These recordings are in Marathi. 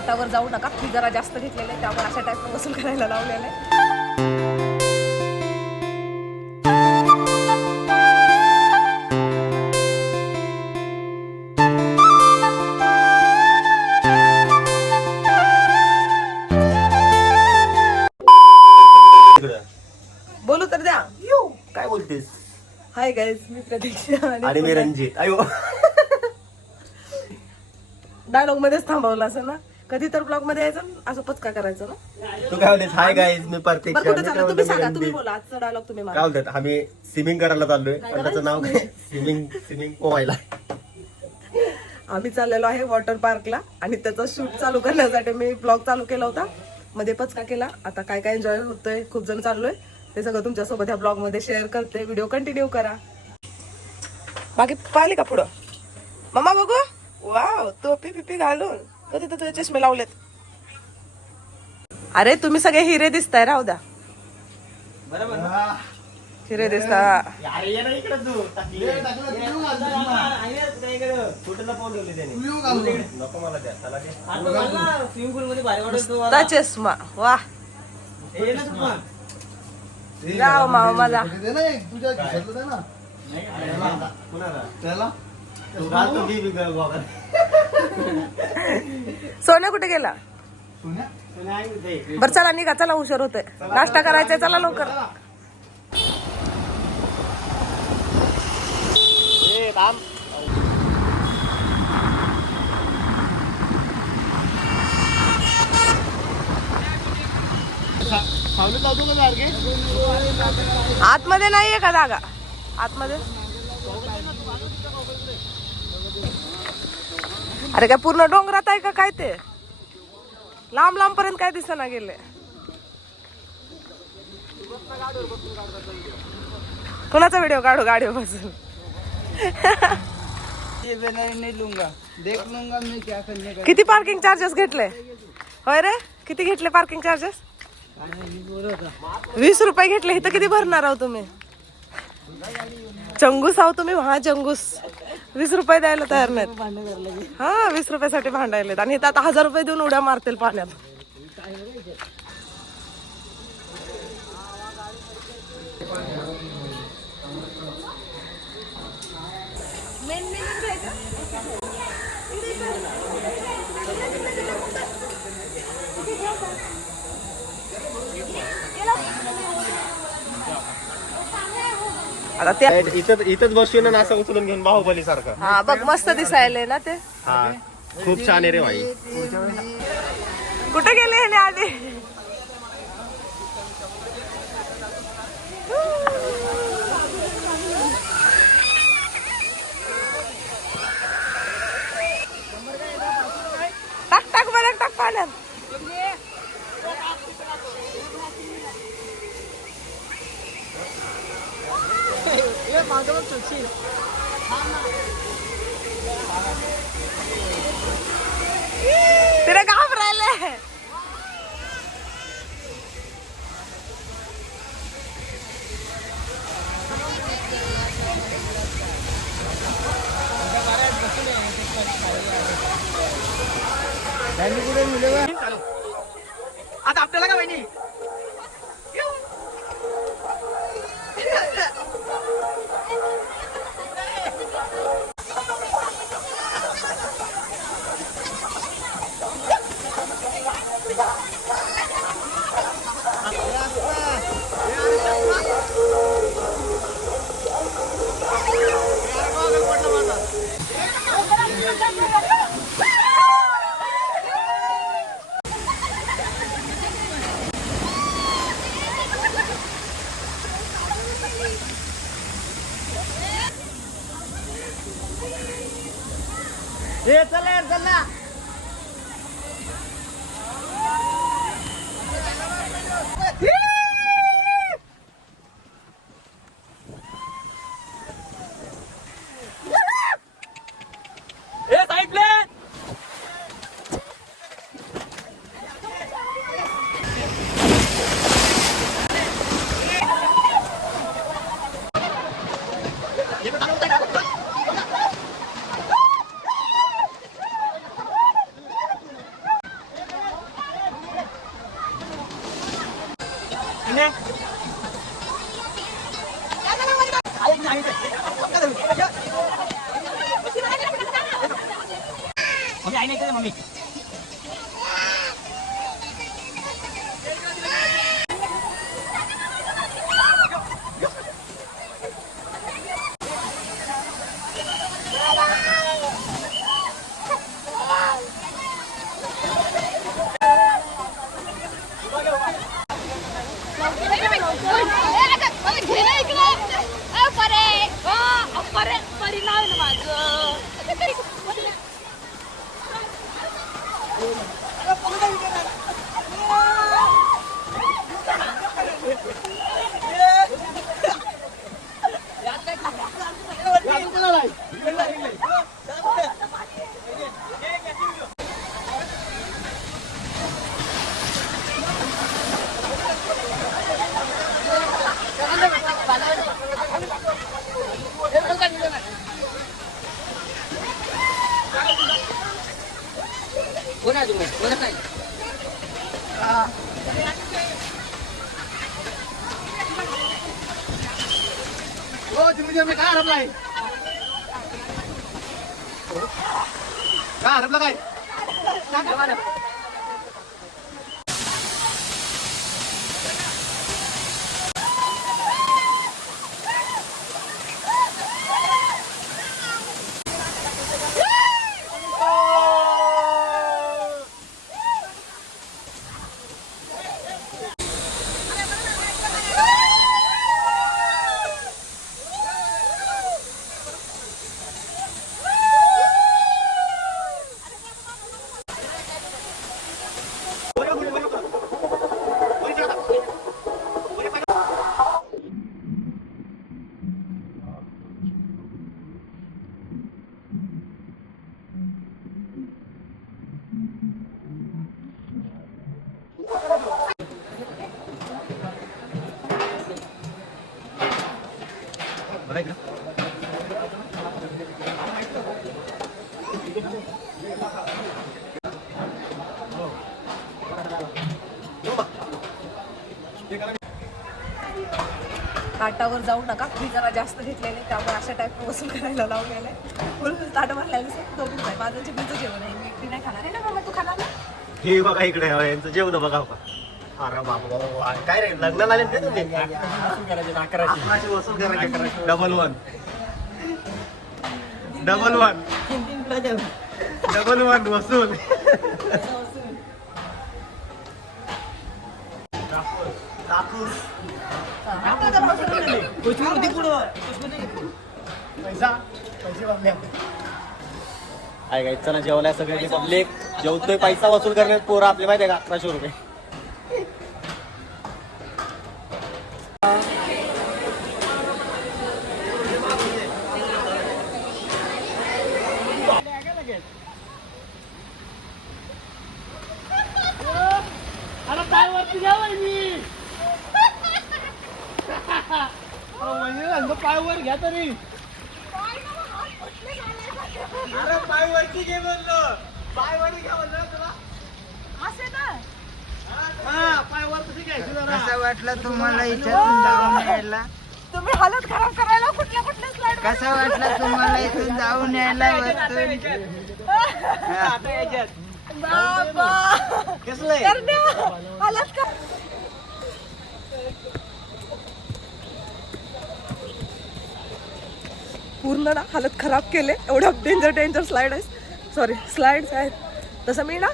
घाटावर जाऊ नका, फी जरा जास्त घेतलेले आहे, त्यामुळे अशा टाईप वसूल करायला लावलेलं आहे. बोलू तर द्या. काय बोलतेस? हाय गाईज, मी प्रतीक्षा आणि मी रंजित. अयो, डायलॉग मध्येच थांबवलं असं ना, कधी तर ब्लॉग मध्ये यायचं असं पचका करायचं ना. तू काय बोलतेस? हाय गाईज, मी बरं कुठं चालला तुम्ही परफेक्ट. सांगा, तुम्ही बोला आजचा डायलॉग तुम्ही काय मारा. बोलतात? आम्ही स्विमिंग करायला चाललोय. पण त्याचं नाव काय? स्विमिंग पोहायला. आम्ही चाललेलो आहे वॉटर पार्कला आणि त्याचा शूट चालू करण्यासाठी मी ब्लॉग चालू केला होता, मध्ये पचका केला. आता काय काय एन्जॉय होतोय, खूप जण चाललोय, ते सगळं तुमच्यासोबत ह्या ब्लॉग मध्ये शेअर करते. व्हिडिओ कंटिन्यू करा. बाकी पाहिले का पुढं मम्मा बघू? वाव, टोपी पिपी घालून कधी तर तुझे चष्मे लावलेत. अरे तुम्ही सगळे हिरे दिसताय, राहू द्या. हिरे दिसता. चष्मा वा राव मामा माझा. सोन्या कुठे गेला? बर चला निघा, चला उशीर होतोय, नाश्ता करायचा, चला लवकर. आतमध्ये नाहीये का जागा? आतमध्ये अरे काय पूर्ण डोंगरात आहे का काय? ते लांब लांब पर्यंत काय दिसेना गेले. कोणाचा व्हिडिओ काढू गाडीवर बसून? किती पार्किंग चार्जेस घेतले? होय रे, किती घेतले पार्किंग चार्जेस? 20 रुपये घेतले. इथं किती भरणार आहो तुम्ही? चंगूस आहो तुम्ही, हा चंगूस. 20 रुपये द्यायला तयार नाहीत. हा 20 रुपयासाठी भांडायलेत आणि इथं आता 1000 रुपये देऊन उड्या मारतील पाण्यात. आता ते इथंच बसून आणि असं उचलून घेऊन बाहुबली सारखं. हा बघ, मस्त दिसायलंय ना ते. हा खूप छान आहे रे भाई. कुठे गेले हे आधी? टाक टाक बरं, टाक पाण्यात. तिला घाबरायले. आता आपल्याला का वहिनी? चला. मम्मी कोणा तुम्ही कोणा काय हो तुम्ही काय हरपलाय काय हरपला काय ताटावर जाऊ नका, मी जरा जास्त घेतलेले त्यामुळे अशा टाईप वसूल करायला लावलेलं आहे. फुल ताट भरलेलं दोघीच आहे. माझं चिकनचं जेवण आहे, मी एकटी नाही खाणार आहे ना. मग तू खाणार ना? हे बघा इकडे यांचं जेवण बघा का. अरे बाबा काय रे लग्नाला आले ते तुम्ही 1100 वसूल करायचे. डबल वन वसूल. काय काय चला जेवल्या सगळे पब्लिक जेवतोय. पैसा वसूल करण्यात पोरं आपले माहिती आहे का 1100 रुपये. पायवर घ्या तरी पायवरती घे म्हणलं. पायवरती घ्या म्हणलं तुला असे ना पायवर कशी घ्यायची जरा. कसं वाटलं तुम्हाला इथून जाऊन यायला? तुम्ही हालत खराब करायला कुठल्या कुठल्या स्लाइड कसं वाटलं तुम्हाला इथून जाऊन यायला वरतून? हालत का पूर्ण ना हालत खराब केले. एवढं डेंजर स्लाइड आहे. सॉरी स्लाइड्स आहेत. तसं मी ना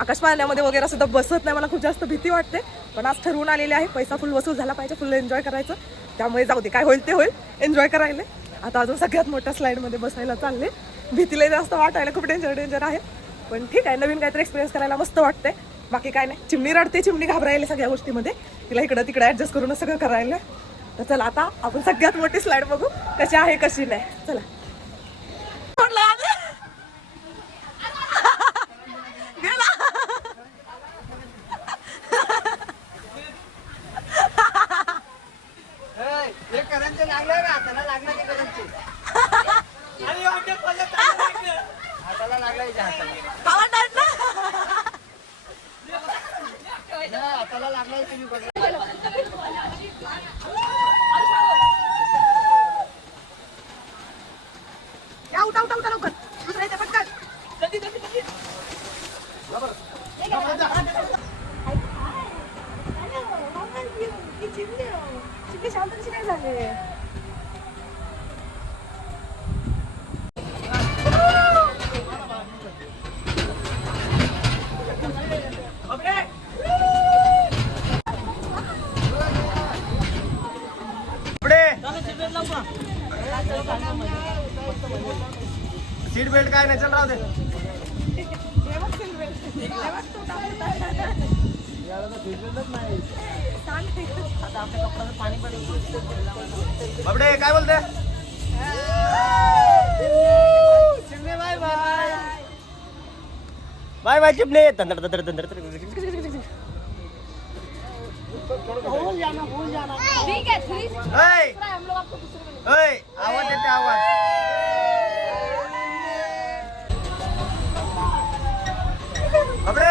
आकाश पाळण्यामध्ये वगैरे सुद्धा बसत नाही, मला खूप जास्त भीती वाटते. पण आज ठरवून आलेले आहे पैसा फुल वसूल झाला पाहिजे, फुल एन्जॉय करायचं. त्यामुळे जाऊ दे, काय होईल ते होईल, एन्जॉय करायला. आता अजून सगळ्यात मोठ्या स्लाइडमध्ये बसायला चालले. भीतीला जास्त वाटायला खूप डेंजर आहे. पण ठीक आहे, नवीन काहीतरी एक्सपिरियन्स करायला मस्त वाटते. बाकी काय नाही. चिमणी रडते, चिमणी घाबरायला सगळ्या गोष्टीमध्ये, तिला इकडं तिकडे ॲडजस्ट करूनच सगळं करायला. तर चला आता आपण सगळ्यात मोठी स्लाइड बघू कशी आहे कशी नाही. चला सीट बेल्ट काय नाही, चल राहू दे. बाबडे काय बोलते? चिमणे बाय बाय. बाय बाय चिमणे. ठीक है, थ्री हम लोग आपको दूसरे में आवाज येते आवाज. बाबडे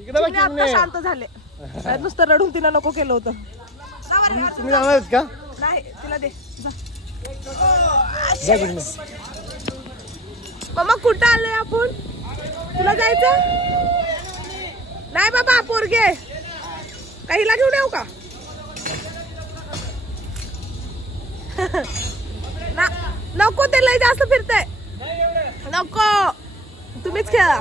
इकडे बघ चिमणे आता शांत झाले. नुसतं रडून तिला नको केलं होतं. तुम्ही जाणार का? नाही तिला दे. जा चिमणे. मम्मा कुठं आलोय आपण? तुला जायचं नाही बाबा, पोरगे काहीला घेऊन येऊ का? नको, ते लय जास्त फिरतंय. नको, तुम्हीच खेळा.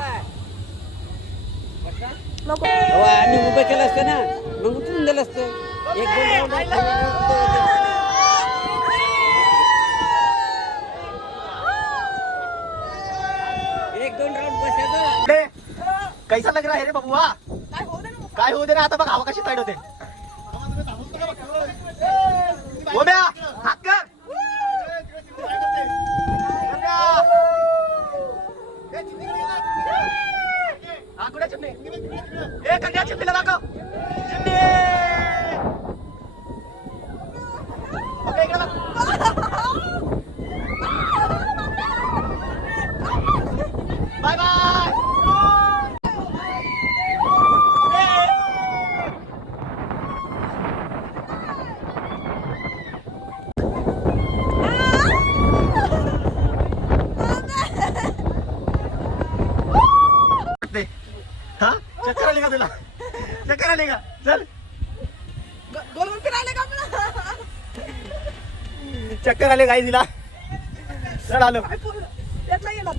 नको. आम्ही उभं केलं असतं ना, मग उचलून दिलं असतं. एक दोन राऊंड बसायचं. कैसा लग रहा है रे बबुआ? काय होऊ दे ना, आता बघ हवा कशी टाईट होते. ओम्या हात कर. हा कुठे चिमणे? ए कन्या चिमणीला दाखव. चिमणे ओके, इकडे बघ. Bye bye. हा चक्कर आली का तुला? चक्कर आली का? चल गोलून फिरायला का आपलं? चक्कर आले काय तिला? चल आलो. त्यातला गेला.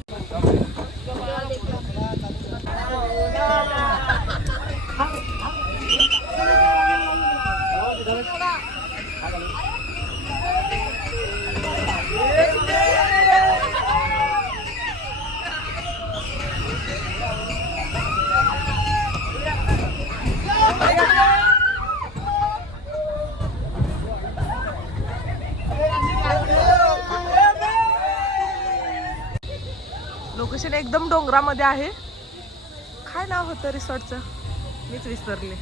लोकेशन एकदम डोंगरामध्ये आहे. काय नाव होतं रिसॉर्टचं? मीच विसरले.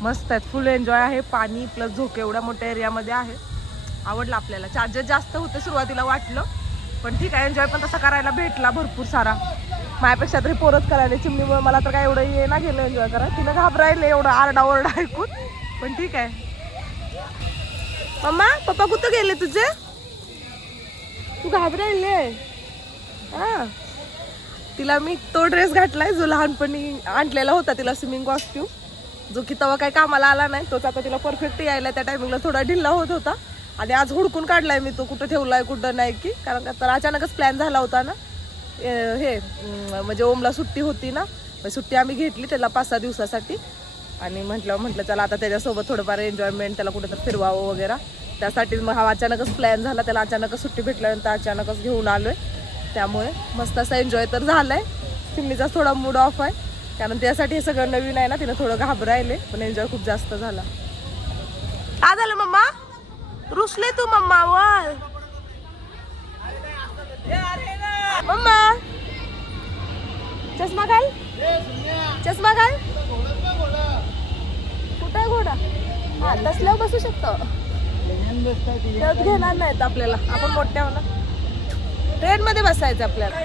मस्त आहेत, फुल एन्जॉय आहे. पाणी प्लस झोके एवढ्या मोठ्या एरियामध्ये आहे. आवडलं आपल्याला. चार्जेस जास्त होते सुरुवातीला वाटलं, पण ठीक आहे, एन्जॉय पण तसा करायला भेटला भरपूर सारा. माझ्यापेक्षा तरी पोरच करायला. चिमणीमुळे मला तर काय एवढं ये ना गेलं एन्जॉय करा. तिला घाबरायले एवढं आरडाओरडा ऐकून, पण ठीक आहे. मम्मा पप्पा कुठं गेले तुझे? तू घाबरायले. हा, तिला मी तो ड्रेस घातलाय जो लहानपणी आणलेला होता तिला, स्विमिंग कॉस्ट्यूम, जो की तेव्हा काही कामाला आला नाही. तोच आता तिला परफेक्ट यायला. त्या टायमिंगला थोडा ढिल्ला होत होता आणि आज हुडकून काढलाय मी तो, कुठं ठेवलाय कुठं नाही की. कारण का तर अचानकच प्लॅन झाला होता ना, हे म्हणजे ओमला सुट्टी होती ना, सुट्टी आम्ही घेतली त्याला 5-6 दिवसासाठी. आणि म्हटलं चला आता त्याच्यासोबत थोडंफार एन्जॉयमेंट, त्याला कुठं तर फिरवावं वगैरे. त्यासाठी मग हा अचानकच प्लॅन झाला. त्याला अचानकच सुट्टी भेटल्यानंतर अचानकच घेऊन आलोय. त्यामुळे मस्त असा एन्जॉय तर झालाय. चिमणीचा थोडा मूड ऑफ आहे, कारण त्यासाठी हे सगळं नवीन आहे ना. तिनं थोडं घाबरायले, पण एन्जॉय खूप जास्त झाला. काय झालं मम्मा? रुसले तू मम्मावर? मम्मा चष्मा घाल, चष्मा घाल. कुठे घोडा? हा, तसल्यावर बसू शकतो. त्यात घेणार नाहीत आपल्याला, आपण मोठ्या होणार. बसायचं आपल्याला.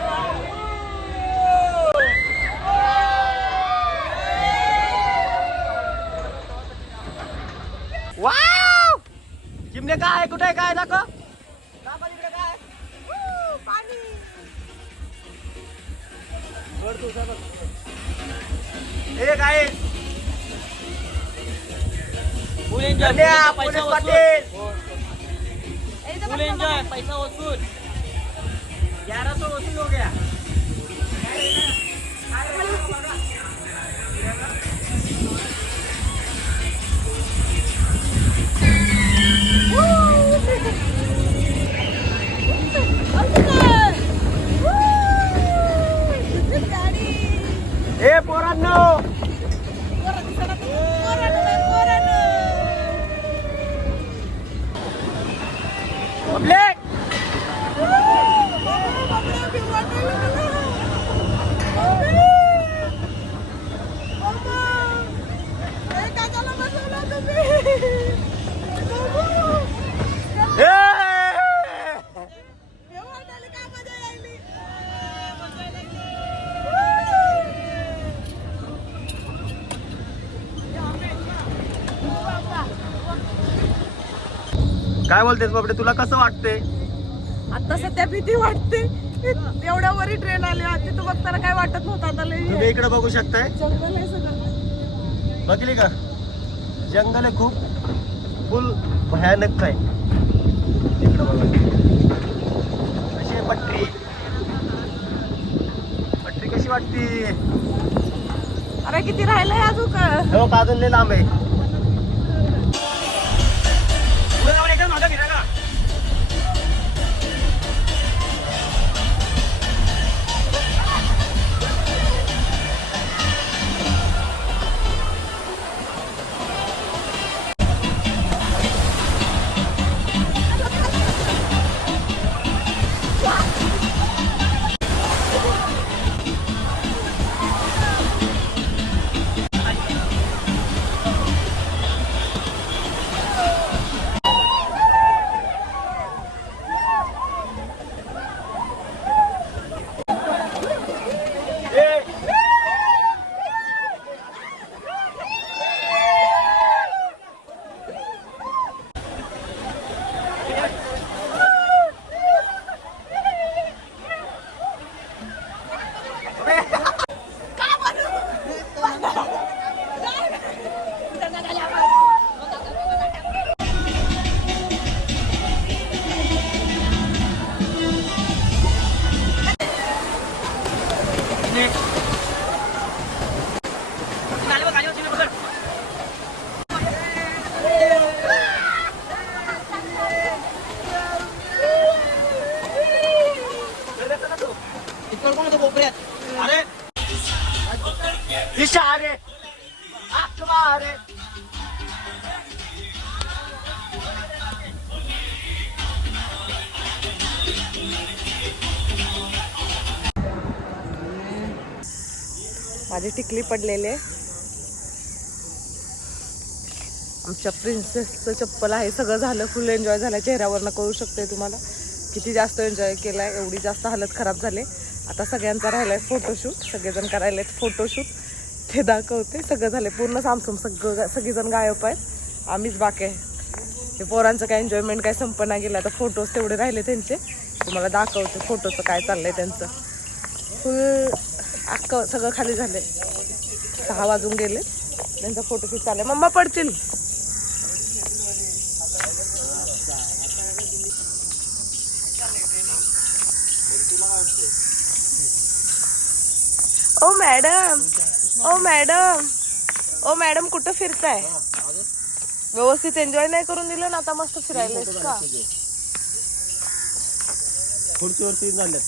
वाव चिमणे काय कुठे काय दाखव. हे काय फुल एन्जॉय पोलीस पाटील फुल एन्जॉय पैसा वसूल 1100 वसूल हो गया. हे पोरांनो पब्लिक काय बोलतेस बापडे, तुला कसं वाटतंय? आता सध्या भीती वाटते. एवढ्या वरी ट्रेन आली तिथं बघताना काय वाटत नव्हतं. आता लई तुम्ही इकडे बघू शकताय, जंगल आहे सगळं. बघली का जंगल आहे खूप फुल भयानक आहे. इकडे बघा कशी आहे पट्टी, पट्टी कशी वाटते. अरे किती राहिलंय अजून. हो अजून लय लांब आहे. Ishare! Akmare! माझी टिकली पडलेले. आमच्या प्रिन्सेसचं चप्पल आहे. सगळं झालं, फुल एन्जॉय झाला. चेहऱ्यावरनं कळू शकते तुम्हाला किती जास्त एन्जॉय केलाय. एवढी जास्त हालत खराब झाले. आता सगळ्यांचा राहिलाय फोटोशूट. सगळेजण करायलेत फोटोशूट. ते दाखवते. सगळं झाले पूर्ण सामसूम. सगळीजण गायब आहेत. आम्हीच बाकी आहे. हे पोरांचं काय एन्जॉयमेंट काय संपना गेला. आता फोटोज तेवढे राहिले त्यांचे. तुम्हाला दाखवते फोटोचं काय चाललंय त्यांचं. फुल अख्खं सगळं खाली झाले. 6 वाजून गेले. त्यांचा फोटोशूट चाललाय. मम्मा पडतील. ओ मॅडम, ओ मॅडम, ओ मॅडम कुठं फिरताय? व्यवस्थित एन्जॉय नाही करून दिलं ना. आता मस्त फिरायला का खुर्चीवरती झाले.